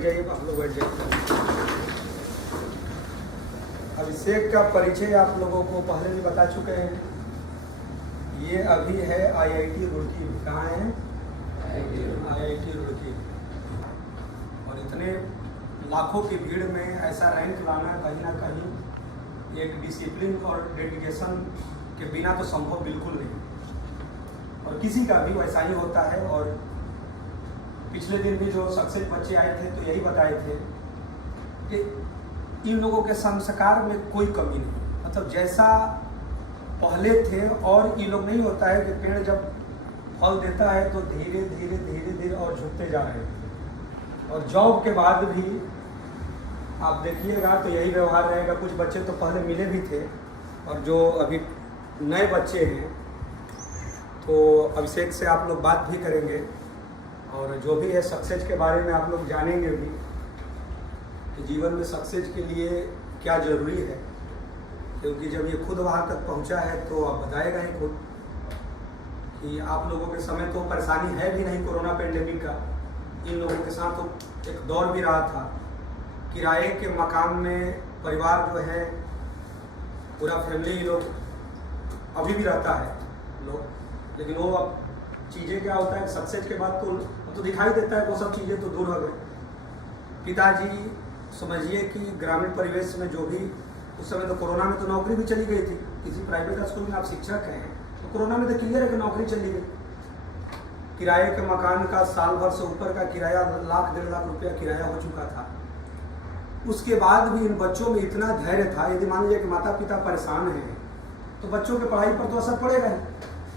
बैठ जाइए, आप लोग बैठ जाइए। अभिषेक का परिचय आप लोगों को पहले भी बता चुके हैं। ये अभी है IIT रुड़की। कहाँ है? IIT रुड़की। और इतने लाखों की भीड़ में ऐसा रैंक लाना कहीं ना कहीं एक डिसिप्लिन और डेडिकेशन के बिना तो संभव बिल्कुल नहीं। और किसी का भी वैसा ही होता है। और पिछले दिन भी जो सक्सेस बच्चे आए थे तो यही बताए थे कि इन लोगों के संस्कार में कोई कमी नहीं, मतलब जैसा पहले थे। और ये लोग नहीं होता है कि पेड़ जब फल देता है तो धीरे धीरे धीरे धीरे और झुकते जा रहे हैं। और जॉब के बाद भी आप देखिएगा तो यही व्यवहार रहेगा। कुछ बच्चे तो पहले मिले भी थे, और जो अभी नए बच्चे हैं तो अभिषेक से आप लोग बात भी करेंगे। और जो भी है सक्सेस के बारे में आप लोग जानेंगे भी कि जीवन में सक्सेस के लिए क्या ज़रूरी है। क्योंकि जब ये खुद वहाँ तक पहुँचा है तो आप बताएगा ही खुद कि आप लोगों के समय तो परेशानी है भी नहीं कोरोना पेंडेमिक का। इन लोगों के साथ तो एक दौर भी रहा था। किराए के मकान में परिवार जो है पूरा फैमिली लोग अभी भी रहता है लोग। लेकिन वो अब चीज़ें क्या होता है सक्सेस के बाद तो दिखाई देता है वो सब चीज़ें तो दूर हो गई। पिताजी समझिए कि ग्रामीण परिवेश में जो भी उस समय तो कोरोना में तो नौकरी भी चली गई थी। किसी प्राइवेट स्कूल में आप शिक्षक हैं तो कोरोना में तो क्लियर है कि नौकरी चली गई। किराए के मकान का साल भर से ऊपर का किराया 1-1.5 लाख रुपया किराया हो चुका था। उसके बाद भी इन बच्चों में इतना धैर्य था। यदि मान लीजिए कि माता पिता परेशान हैं तो बच्चों के पढ़ाई पर तो असर पड़ेगा ही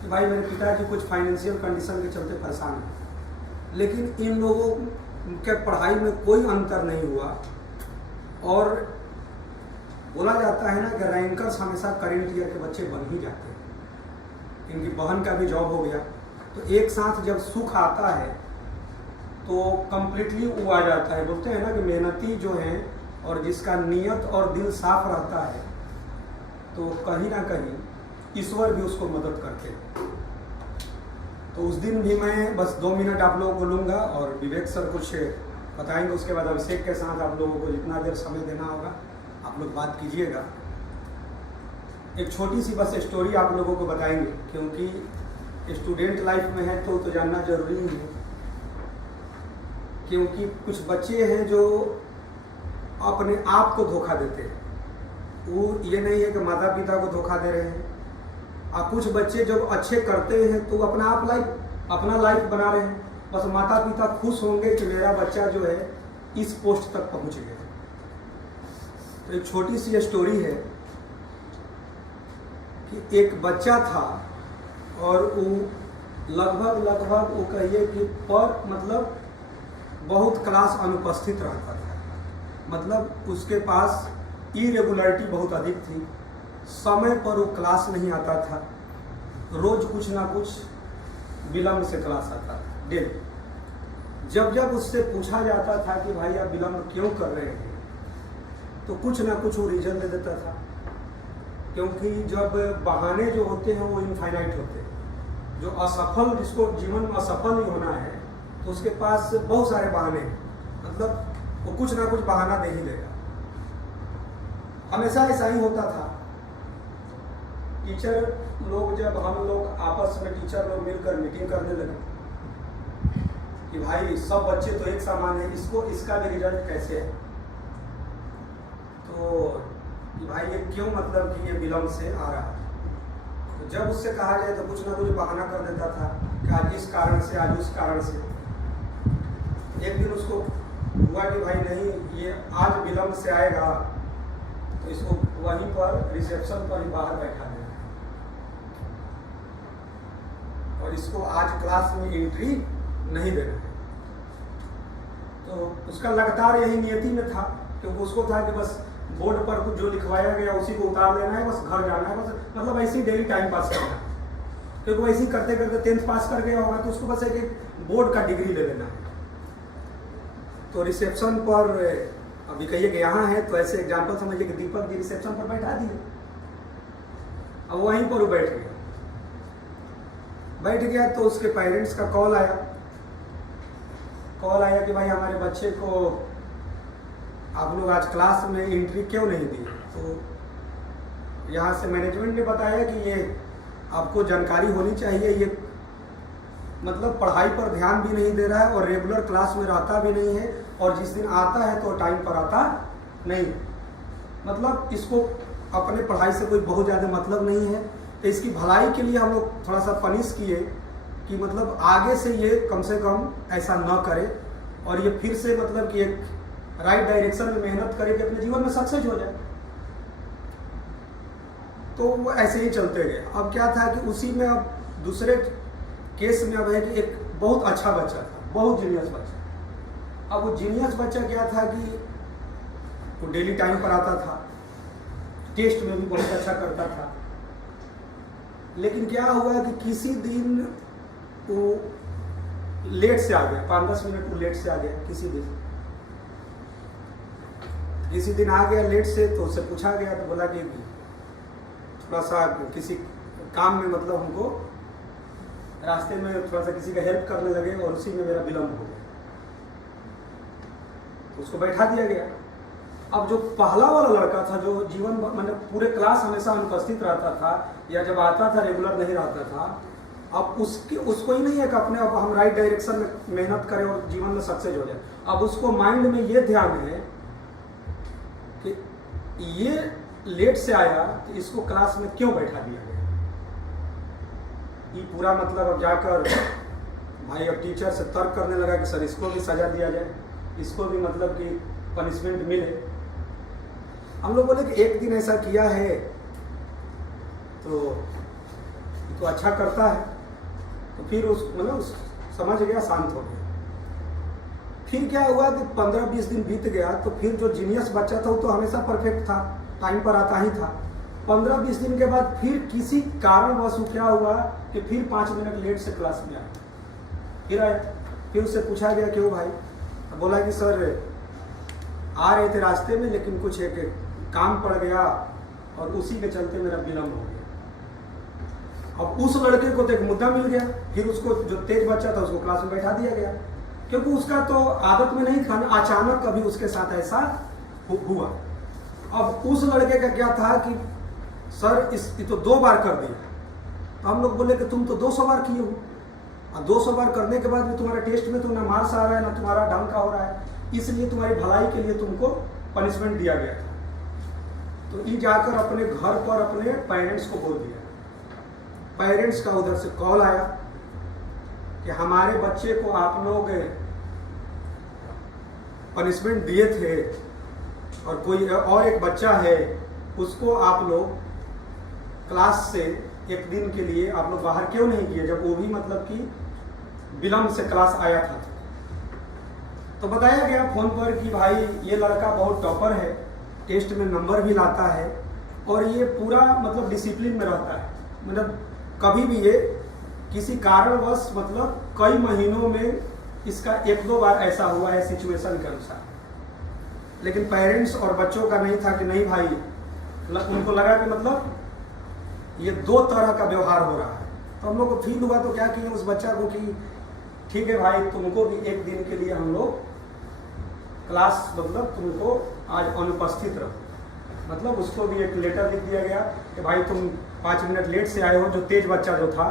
कि भाई मेरे पिताजी कुछ फाइनेंशियल कंडीशन के चलते परेशान हैं। लेकिन इन लोगों के पढ़ाई में कोई अंतर नहीं हुआ। और बोला जाता है ना कि रैंकर्स हमेशा करेंट ईयर के बच्चे बन ही जाते हैं। इनकी बहन का भी जॉब हो गया तो एक साथ जब सुख आता है तो कंप्लीटली वो आ जाता है। बोलते हैं ना कि मेहनती जो है और जिसका नीयत और दिल साफ रहता है तो कहीं ना कहीं ईश्वर भी उसको मदद करते हैं। तो उस दिन भी मैं बस 2 मिनट आप लोगों को लूँगा और विवेक सर कुछ बताएंगे। उसके बाद अभिषेक के साथ आप लोगों को जितना देर समय देना होगा आप लोग बात कीजिएगा। एक छोटी सी बस स्टोरी आप लोगों को बताएंगे क्योंकि स्टूडेंट लाइफ में है तो जानना जरूरी ही है। क्योंकि कुछ बच्चे हैं जो अपने आप को धोखा देते हैं। वो ये नहीं है कि माता पिता को धोखा दे रहे हैं। और कुछ बच्चे जब अच्छे करते हैं तो अपना लाइफ बना रहे हैं। बस माता पिता खुश होंगे कि मेरा बच्चा जो है इस पोस्ट तक पहुंच गया। तो एक छोटी सी स्टोरी है कि एक बच्चा था और वो लगभग वो कहिए कि मतलब बहुत क्लास अनुपस्थित रहता था। मतलब उसके पास इरेगुलरिटी बहुत अधिक थी। समय पर वो क्लास नहीं आता था। रोज कुछ ना कुछ विलम्ब से क्लास आता था डेली। जब उससे पूछा जाता था कि भाई आप विलम्ब क्यों कर रहे हैं तो कुछ ना कुछ वो रीजन दे देता था। क्योंकि जब बहाने जो होते हैं वो इनफाइनाइट होते हैं। जो असफल, जिसको जीवन में असफल ही होना है तो उसके पास बहुत सारे बहाने हैं। मतलब वो कुछ ना कुछ बहाना दे ही देगा। हमेशा ऐसा ही होता था। टीचर लोग जब हम लोग आपस में टीचर लोग मिलकर मीटिंग करने लगे कि भाई सब बच्चे तो एक समान है, इसका भी रिजल्ट कैसे है। तो कि भाई ये क्यों, मतलब कि ये विलम्ब से आ रहा है। तो जब उससे कहा जाए तो कुछ ना कुछ बहाना कर देता था कि आज इस कारण से, आज उस कारण से। एक दिन उसको हुआ कि भाई नहीं, ये आज विलम्ब से आएगा तो इसको वहीं पर रिसेप्शन पर ही बाहर बैठा देना और इसको आज क्लास में एंट्री नहीं देना है। तो उसका लगातार यही नियति में था क्योंकि उसको था कि बस बोर्ड पर कुछ जो लिखवाया गया उसी को उतार लेना है, बस घर जाना है, बस मतलब ऐसे ही डेली टाइम पास करना है। क्योंकि वैसे ही करते करते 10th पास कर गया होगा तो उसको बस एक बोर्ड का डिग्री ले लेना है। तो रिसेप्शन पर अभी कहिए कि यहाँ है तो ऐसे एग्जाम्पल समझिए कि दीपक जी रिसेप्शन पर बैठा दिए। अब वहीं पर वो बैठ गया तो उसके पेरेंट्स का कॉल आया कि भाई हमारे बच्चे को आप लोग आज क्लास में एंट्री क्यों नहीं दी? तो यहाँ से मैनेजमेंट ने बताया कि ये आपको जानकारी होनी चाहिए, ये मतलब पढ़ाई पर ध्यान भी नहीं दे रहा है और रेगुलर क्लास में रहता भी नहीं है, और जिस दिन आता है तो टाइम पर आता नहीं, मतलब इसको अपने पढ़ाई से कोई बहुत ज़्यादा मतलब नहीं है। तो इसकी भलाई के लिए हम लोग थोड़ा सा पनिश किए कि मतलब आगे से ये कम से कम ऐसा न करे और ये फिर से मतलब कि एक राइट डायरेक्शन में मेहनत करे कि अपने जीवन में सक्सेस हो जाए। तो वो ऐसे ही चलते गए। अब क्या था कि उसी में अब दूसरे केस में अब है कि एक बहुत अच्छा बच्चा था, बहुत जीनियस बच्चा। अब वो जीनियस बच्चा क्या था कि वो डेली टाइम पर आता था, टेस्ट में भी बहुत अच्छा करता था, लेकिन क्या हुआ कि किसी दिन वो लेट से आ गया, 5-10 मिनट वो लेट से आ गया। किसी दिन आ गया लेट से, तो उससे पूछा गया तो बोला कि थोड़ा सा किसी काम में मतलब हमको रास्ते में थोड़ा सा किसी का हेल्प करने लगे और उसी में मेरा विलम्ब हो गया। तो उसको बैठा दिया गया। अब जो पहला वाला लड़का था जो जीवन मतलब पूरे क्लास हमेशा अनुपस्थित रहता था या जब आता था रेगुलर नहीं रहता था, अब उसको ही नहीं है कि अपने अब हम राइट डायरेक्शन में मेहनत करें और जीवन में सक्सेस हो जाए। अब उसको माइंड में ये ध्यान है कि ये लेट से आया तो इसको क्लास में क्यों बैठा दिया गया। ये पूरा मतलब अब जाकर भाई अब टीचर से तर्क करने लगा कि सर इसको भी सजा दिया जाए, इसको भी मतलब कि पनिशमेंट मिले। हम लोग बोले कि एक दिन ऐसा किया है तो अच्छा करता है, तो फिर समझ गया, शांत हो गया। फिर क्या हुआ कि 15-20 दिन बीत गया तो फिर जो जीनियस बच्चा था वो तो हमेशा परफेक्ट था, टाइम पर आता ही था। 15-20 दिन के बाद फिर किसी कारणवश क्या हुआ कि फिर 5 मिनट लेट से क्लास में आया। फिर आया, फिर उससे पूछा गया क्यों भाई? तो बोला कि सर आ रहे थे रास्ते में लेकिन कुछ एक काम पड़ गया और उसी के चलते मेरा विलम्ब हो गया। अब उस लड़के को तो एक मुद्दा मिल गया, फिर उसको जो तेज बच्चा था उसको क्लास में बैठा दिया गया, क्योंकि उसका तो आदत में नहीं था, अचानक कभी उसके साथ ऐसा हुआ। अब उस लड़के का क्या था कि सर ये तो 2 बार कर दिया। तो हम लोग बोले कि तुम तो 200 बार किए हो, और 200 बार करने के बाद भी तुम्हारे टेस्ट में तो ना मार्क्स आ रहा है ना तुम्हारा ढंग का हो रहा है, इसलिए तुम्हारी भलाई के लिए तुमको पनिशमेंट दिया गया था। तो ये जाकर अपने घर पर अपने पेरेंट्स को बोल दिया। पेरेंट्स का उधर से कॉल आया कि हमारे बच्चे को आप लोग पनिशमेंट दिए थे और कोई और एक बच्चा है उसको आप लोग क्लास से एक दिन के लिए आप लोग बाहर क्यों नहीं किए, जब वो भी मतलब कि विलम्ब से क्लास आया था। तो बताया गया फोन पर कि भाई ये लड़का बहुत टॉपर है, टेस्ट में नंबर भी लाता है और ये पूरा मतलब डिसिप्लिन में रहता है, मतलब कभी भी ये किसी कारणवश मतलब कई महीनों में इसका 1-2 बार ऐसा हुआ है सिचुएशन के अनुसार। लेकिन पेरेंट्स और बच्चों का नहीं था कि नहीं भाई, उनको लगा कि मतलब ये 2 तरह का व्यवहार हो रहा है। तो हम लोग को फील हुआ, तो क्या किए उस बच्चा को कि ठीक है भाई तुमको भी एक दिन के लिए हम लोग क्लास मतलब तुमको आज अनुपस्थित रहो, मतलब उसको भी एक लेटर लिख दिया गया कि भाई तुम 5 मिनट लेट से आए हो, जो तेज बच्चा जो था,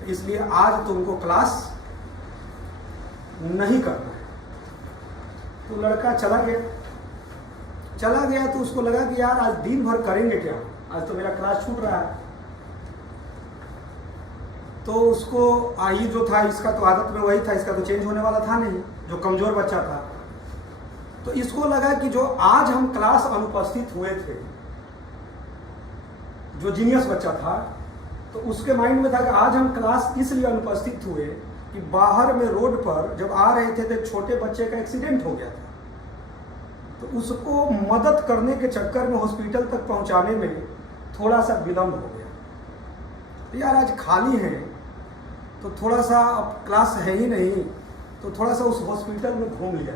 तो इसलिए आज तुमको क्लास नहीं करना है। तो लड़का चला गया तो उसको लगा कि यार आज दिन भर करेंगे क्या, आज तो मेरा क्लास छूट रहा है। तो उसको ये जो था इसका तो आदत में वही था, इसका तो चेंज होने वाला था नहीं, जो कमजोर बच्चा था। तो इसको लगा कि जो आज हम क्लास अनुपस्थित हुए थे, जो जीनियस बच्चा था, तो उसके माइंड में था कि आज हम क्लास इसलिए अनुपस्थित हुए कि बाहर में रोड पर जब आ रहे थे तो छोटे बच्चे का एक्सीडेंट हो गया था। तो उसको मदद करने के चक्कर में हॉस्पिटल तक पहुंचाने में थोड़ा सा विलम्ब हो गया। तो यार आज खाली है तो थोड़ा सा, अब क्लास है ही नहीं तो थोड़ा सा उस हॉस्पिटल में घूम लिया।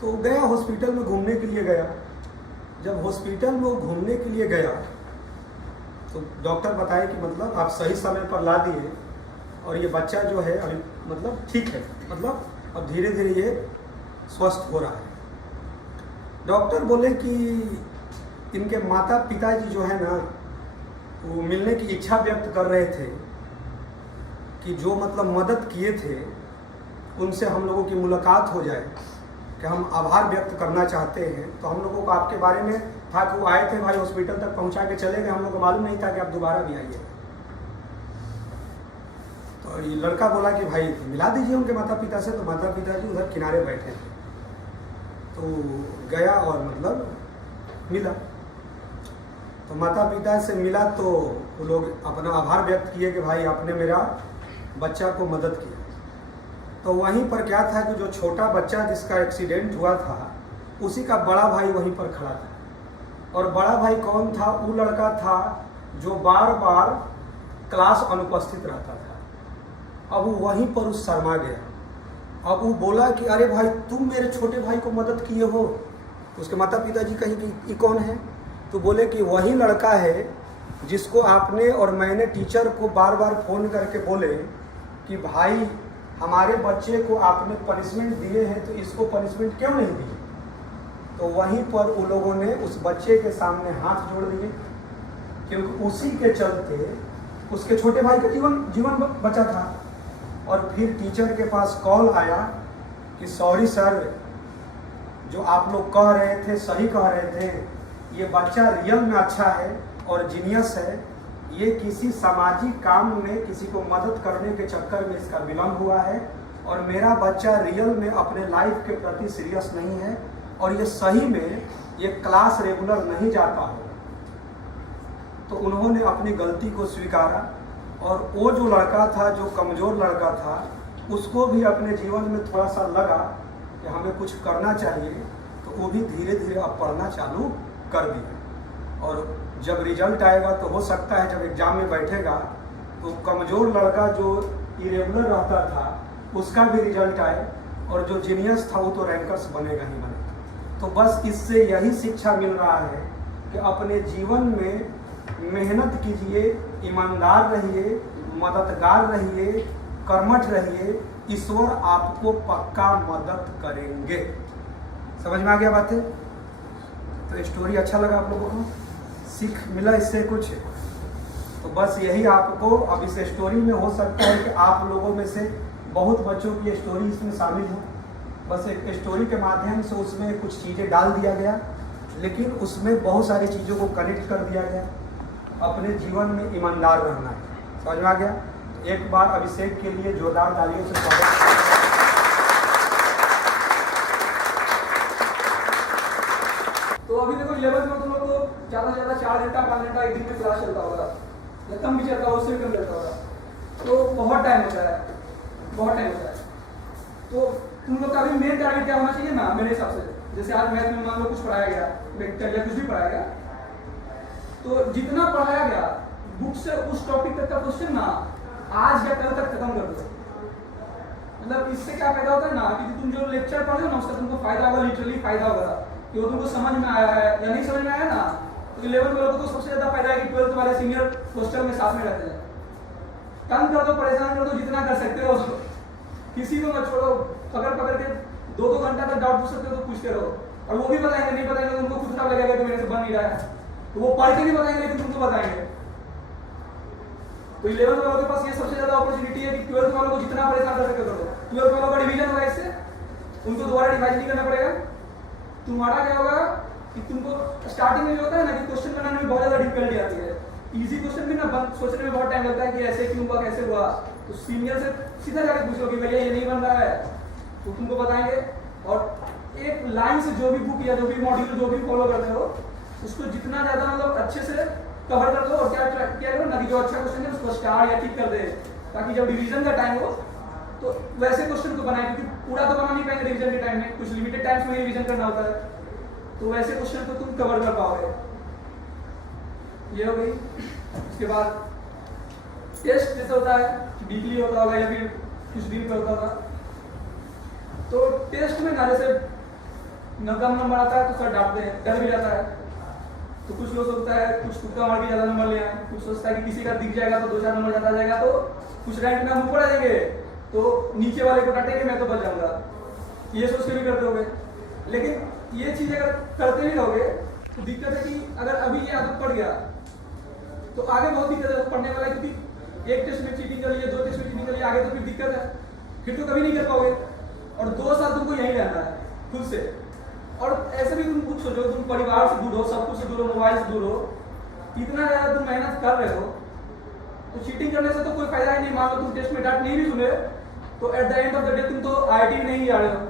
तो गया हॉस्पिटल में घूमने के लिए गया। जब हॉस्पिटल में वो घूमने के लिए गया तो डॉक्टर बताए कि मतलब आप सही समय पर ला दिए और ये बच्चा जो है अभी मतलब ठीक है, मतलब अब धीरे धीरे ये स्वस्थ हो रहा है। डॉक्टर बोले कि इनके माता पिताजी जो है ना, वो मिलने की इच्छा व्यक्त कर रहे थे कि जो मतलब मदद किए थे उनसे हम लोगों की मुलाकात हो जाए, कि हम आभार व्यक्त करना चाहते हैं। तो हम लोगों को आपके बारे में था कि वो आए थे भाई, हॉस्पिटल तक पहुंचा के चले गए, हम लोग को मालूम नहीं था कि आप दोबारा भी आइए। तो ये लड़का बोला कि भाई मिला दीजिए उनके माता पिता से। तो माता पिता जी उधर किनारे बैठे थे, तो गया और मतलब मिला। तो माता पिता से मिला तो वो लोग अपना आभार व्यक्त किए कि भाई आपने मेरा बच्चा को मदद किया। तो वहीं पर क्या था कि जो छोटा बच्चा जिसका एक्सीडेंट हुआ था, उसी का बड़ा भाई वहीं पर खड़ा था। और बड़ा भाई कौन था? वो लड़का था जो बार बार क्लास अनुपस्थित रहता था। अब वो वहीं पर उस शर्मा गया। अब वो बोला कि अरे भाई तुम मेरे छोटे भाई को मदद किए हो। उसके माता पिता जी कहीं कि ये कौन है? तो बोले कि वही लड़का है जिसको आपने और मैंने टीचर को बार बार फ़ोन करके बोले कि भाई हमारे बच्चे को आपने पनिशमेंट दिए हैं, तो इसको पनिशमेंट क्यों नहीं दी? तो वहीं पर उन लोगों ने उस बच्चे के सामने हाथ जोड़ दिए, क्योंकि उसी के चलते उसके छोटे भाई का जीवन बचा था। और फिर टीचर के पास कॉल आया कि सॉरी सर, जो आप लोग कह रहे थे सही कह रहे थे, ये बच्चा रियल में अच्छा है और जीनियस है। ये किसी सामाजिक काम में किसी को मदद करने के चक्कर में इसका विलम्ब हुआ है, और मेरा बच्चा रियल में अपने लाइफ के प्रति सीरियस नहीं है, और ये सही में ये क्लास रेगुलर नहीं जाता हो। तो उन्होंने अपनी गलती को स्वीकारा, और वो जो लड़का था, जो कमज़ोर लड़का था, उसको भी अपने जीवन में थोड़ा सा लगा कि हमें कुछ करना चाहिए। तो वो भी धीरे धीरे अब पढ़ना चालू कर दिया। और जब रिजल्ट आएगा तो हो सकता है जब एग्ज़ाम में बैठेगा तो कमज़ोर लड़का जो इरेगुलर रहता था उसका भी रिजल्ट आए, और जो जीनियस था वो तो रैंकर्स बनेगा ही बनेगा। तो बस इससे यही शिक्षा मिल रहा है कि अपने जीवन में मेहनत कीजिए, ईमानदार रहिए, मददगार रहिए, कर्मठ रहिए, ईश्वर आपको पक्का मदद करेंगे। समझ में आ गया बातें? तो स्टोरी अच्छा लगा आप लोगों को? सीख मिला इससे कुछ? तो बस यही आपको अब इस स्टोरी में हो सकता है कि आप लोगों में से बहुत बच्चों की स्टोरी इसमें शामिल हो। बस एक स्टोरी के माध्यम से उसमें कुछ चीज़ें डाल दिया गया, लेकिन उसमें बहुत सारी चीज़ों को कनेक्ट कर दिया गया। अपने जीवन में ईमानदार रहना है। समझ में आ गया? एक बार अभिषेक के लिए जोरदार तालियों से स्वागत। तो अभी देखो 11th में तुम लोग को ज़्यादा से ज़्यादा 4 घंटा 5 घंटा एक दिन में क्लास चलता होगा, या कम भी चलता होगा, उससे भी कम चलता होगा। तो बहुत टाइम होता है, बहुत टाइम होता है। तो तुम लोग का भी मेन टारगेट क्या होना चाहिए ना, मेरे हिसाब से? जैसे आज मैथ में मान लो कुछ पढ़ाया गया, वेक्टर या कुछ भी पढ़ाया गया, तो जितना पढ़ाया गया बुक से उस टॉपिक तक का क्वेश्चन ना आज या कल तक खत्म कर दो। मतलब इससे क्या फायदा होता है ना कि तुम जो लेक्चर पढ़ रहे हो ना उसका तुमको फायदा होगा, लिटरली फायदा होगा कि वो तुमको समझ में आया है या नहीं समझ में आया ना। तो 11th वालों को तो सबसे ज्यादा फायदा है कि 12th वाले सीनियर हॉस्टल में साथ में रहते हैं। कम कर दो, परेशान कर दो जितना कर सकते हो, किसी को मत छोड़ो। पकड़ के 2-2 घंटा तक डाउट पूछ सकते हो तो पूछते रहो, और वो भी बताएंगे, नहीं बताएंगे उनको खुद खराब लगेगा कि मेरे से बन नहीं रहा है, तो वो पढ़ के नहीं बताएंगे लेकिन तुमको बताएंगे। तो 11th वालों के पास ये सबसे ज्यादा अपॉर्चुनिटी है कि 12th वालों को जितना परेशान कर सकते हो। 12th वालों का डिवीजन होगा, इससे उनको दोबारा डिवाइड नहीं करना पड़ेगा। तुम्हारा क्या होगा कि तुमको स्टार्टिंग में होता है ना कि क्वेश्चन बनाने में बहुत ज्यादा डिफिकल्टी आती है। इजी क्वेश्चन भी ना सोचने में बहुत टाइम लगता है कि ऐसे क्यों हुआ, कैसे हुआ। तो सीनियर से सीधा जाके पूछो कि भैया ये नहीं बन रहा है, तो तुमको बताएंगे। और एक लाइन से जो भी बुक या जो भी मॉड्यूल जो भी फॉलो करते हो उसको जितना ज्यादा मतलब अच्छे से कवर कर दो। और क्या करो ना कि जो अच्छा क्वेश्चन है उसको स्टार या टिक कर दे, ताकि जब डिवीजन का टाइम हो तो वैसे क्वेश्चन को बनाए, क्योंकि पूरा तो बना नहीं पाएंगे रिवीजन के टाइम में, कुछ लिमिटेड टाइम्स में रिवीजन करना होता है। तो वैसे क्वेश्चन को तुम कवर कर पाओगे। ये हो गई। उसके बाद टेस्ट जैसे होता है वीकली होता होगा या फिर कुछ दिन पे होता होगा। तो टेस्ट में ना जैसे कम नंबर आता है तो सर डांटते हैं, डर भी जाता है। तो कुछ लोग सोचता है कुछ तुक्का मार के ज्यादा नंबर ले आए, कुछ सोचता है कि किसी का दिख जाएगा तो 2-4 नंबर ज्यादा आ जाएगा, तो कुछ रैंक में हम ऊपर आ जाएंगे तो नीचे वाले को डांटेंगे, मैं तो बच जाऊंगा। ये सोच के भी करते होगे। लेकिन ये चीज़ अगर करते भी रहोगे तो दिक्कत है कि अगर अभी ये आदत पड़ गया तो आगे बहुत दिक्कत है पढ़ने वाला, क्योंकि एक टेस्ट में चीटिंग कर लिए, 2 टेस्ट में चीटिंग कर लिए, आगे तो फिर दिक्कत है, फिर तो कभी नहीं कर पाओगे। और 2 साल तुमको यहीं रहना है खुद से। और ऐसे भी तुम खुद सोचो, तुम परिवार से दूर हो, सब कुछ से दूर हो, मोबाइल से दूर हो, इतना ज़्यादा तुम मेहनत कर रहे हो, तो चीटिंग करने से तो कोई फायदा ही नहीं। मान लो तुम टेस्ट में डाट नहीं भी सुने तो at the end of the day तुम तो IIT में नहीं जा रहे हो,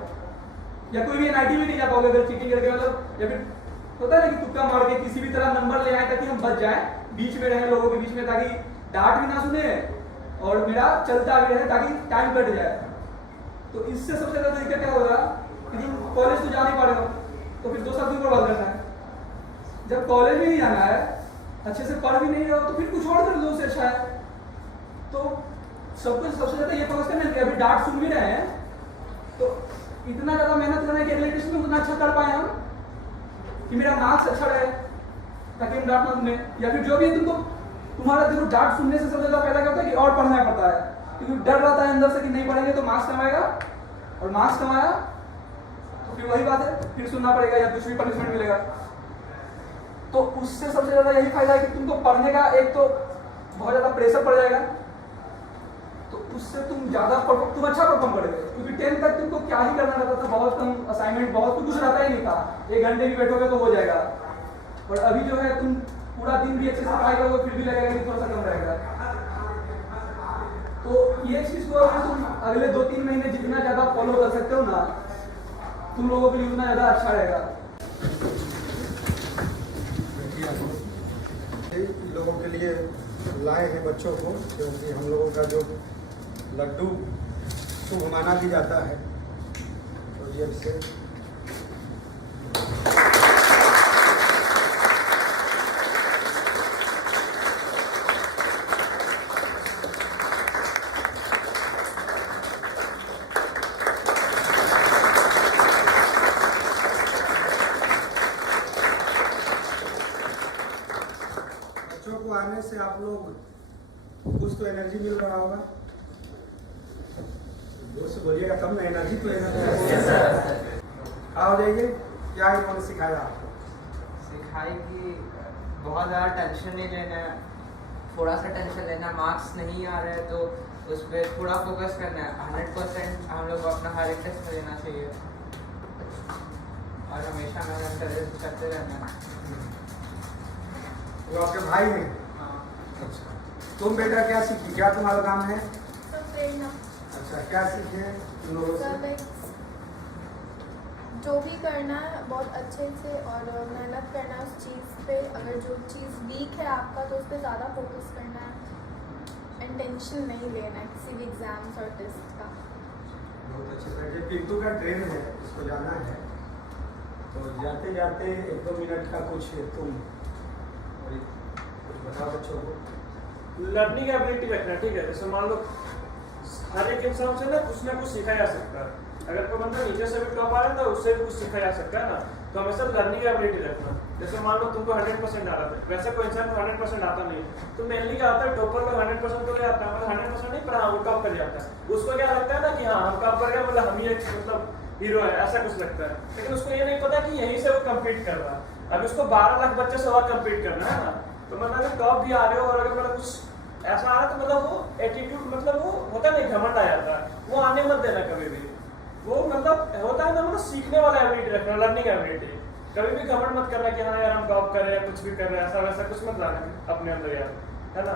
या कोई भी NIT में नहीं जा पाओगे अगर चीटिंग करके। मतलब या फिर होता है ना कि तुक्का मार के किसी भी तरह नंबर ले आए ताकि हम बच जाए, बीच में रहें लोगों के बीच में, ताकि डांट भी ना सुने और मेरा चलता भी रहे ताकि टाइम कट जाए। तो इससे सबसे ज़्यादा दिक्कत क्या होगा कि तुम कॉलेज तो जा नहीं पा रहे हो, तो फिर 2 साल तुम बर्बाद करना है। जब कॉलेज में नहीं जाना है, अच्छे से पढ़ भी नहीं रहे हो, तो फिर कुछ और कर लो, उससे अच्छा है। तो सबको सबसे ज़्यादा ये फोकस करना है कि अभी डांट सुन भी रहे हैं तो इतना ज़्यादा मेहनत करना है कि अगले टेस्ट में उतना अच्छा कर पाए हम कि मेरा मार्क्स अच्छा रहे, ताकि हम डांट ना सुने। या फिर जो भी है तुमको, तुम्हारा देखो डांट सुनने से सबसे ज़्यादा फायदा क्या होता है कि और पढ़ना पड़ता है, क्योंकि डर रहता है अंदर से कि नहीं पढ़ेंगे तो मार्क्स कम आएगा, और मार्क्स कम आया तो फिर वही बात है, फिर सुनना पड़ेगा या कुछ भी पनिशमेंट मिलेगा। तो उससे सबसे ज़्यादा यही फायदा है कि तुमको पढ़ने का एक तो बहुत ज़्यादा प्रेशर पड़ जाएगा, तो उससे तुम तुम अच्छा परफॉर्म करोगे। क्योंकि 10th तक तुमको क्या ही करना रहता था, बहुत कम असाइनमेंट, बहुत कुछ रहता ही नहीं था, 1 घंटे भी बैठोगे तो हो जाएगा। और अभी जो है तुम पूरा दिन भी अच्छे से पढ़ाई करोगे फिर भी लगेगा कि थोड़ा सा कम रहेगा। तो ये चीज़ को अगर तुम अगले 2-3 महीने जितना ज़्यादा फॉलो कर सकते हो ना, तुम लोगों के लिए उतना ज़्यादा अच्छा रहेगा। लोगों के लिए लाए हैं बच्चों को, क्योंकि हम लोगों का जो लड्डू शुभ माना भी जाता है, तो ये इससे बच्चों को आने से आप लोग कुछ तो एनर्जी मिल रहा होगा, जोर से बोलिएगा तब ना, एनर्जी तो हो जाएगी। क्या इन्होंने सिखाया आपको? सिखाई कि बहुत ज़्यादा टेंशन नहीं लेना है, थोड़ा सा टेंशन लेना, मार्क्स नहीं आ रहे हैं तो उस पर थोड़ा फोकस करना है। 100% हम लोग को अपना हर एक टेस्ट में लेना चाहिए और हमेशा मेहनत करते रहना है। वो आपके भाई हैं? हाँ। अच्छा, तुम बेटा क्या सीखी, क्या तुम्हारा नाम है? प्रेरणा। अच्छा, क्या सीखे तुम लोगों से? सब जो भी करना है बहुत अच्छे से और मेहनत करना है उस चीज़ पे। अगर जो चीज़ वीक है आपका तो उस पर ज़्यादा फोकस करना है एंड टेंशन नहीं लेना है किसी भी एग्ज़ाम्स और टेस्ट का। बहुत अच्छे से। पिंटू का ट्रेन है, उसको जाना है, तो जाते जाते 1-2 मिनट का कुछ तुम कुछ बताओ बच्चों को। लर्निंग एबिलिटी रखना, ठीक है। जैसे मान लो हर एक इंसान से ना कुछ सीखा जा सकता है। अगर कोई बंदा नीचे से भी टॉप आ रहा है तो उससे भी कुछ सीखा जा सकता है ना, तो हमेशा लर्निंग एबिलिटी रखना। जैसे मान लो तुमको 100% आ रहा था, वैसे कोई इंसान को 100% आता नहीं, तो मेनली क्या होता है, टॉपर लोग 100% तो ले आता है, मतलब 100% नहीं, पर हाँ वो टॉप कर जाता है। उसको क्या लगता है ना कि हाँ हम टॉप कर गए, मतलब हम ही एक मतलब हीरो है, ऐसा कुछ लगता है। लेकिन उसको ये नहीं पता कि यहीं से वो कम्पीट कर रहा है। अब उसको 12 लाख बच्चे से और कम्पीट करना है ना, तो मतलब अगर टॉप भी आ रहे हो और अगर मतलब कुछ ऐसा आ रहा है तो मतलब वो एटीट्यूड, मतलब वो होता नहीं, घमंड आ जाता है, वो आने मत देना कभी भी। वो मतलब होता है ना, मतलब सीखने वाला एबिलिटी रखना, लर्निंग एबिलिटी। कभी भी घमंड मत करना कि हाँ यार हम टॉप कर रहे हैं, कुछ भी कर रहे हैं, ऐसा वैसा कुछ मत लाना अपने अंदर यार, है ना।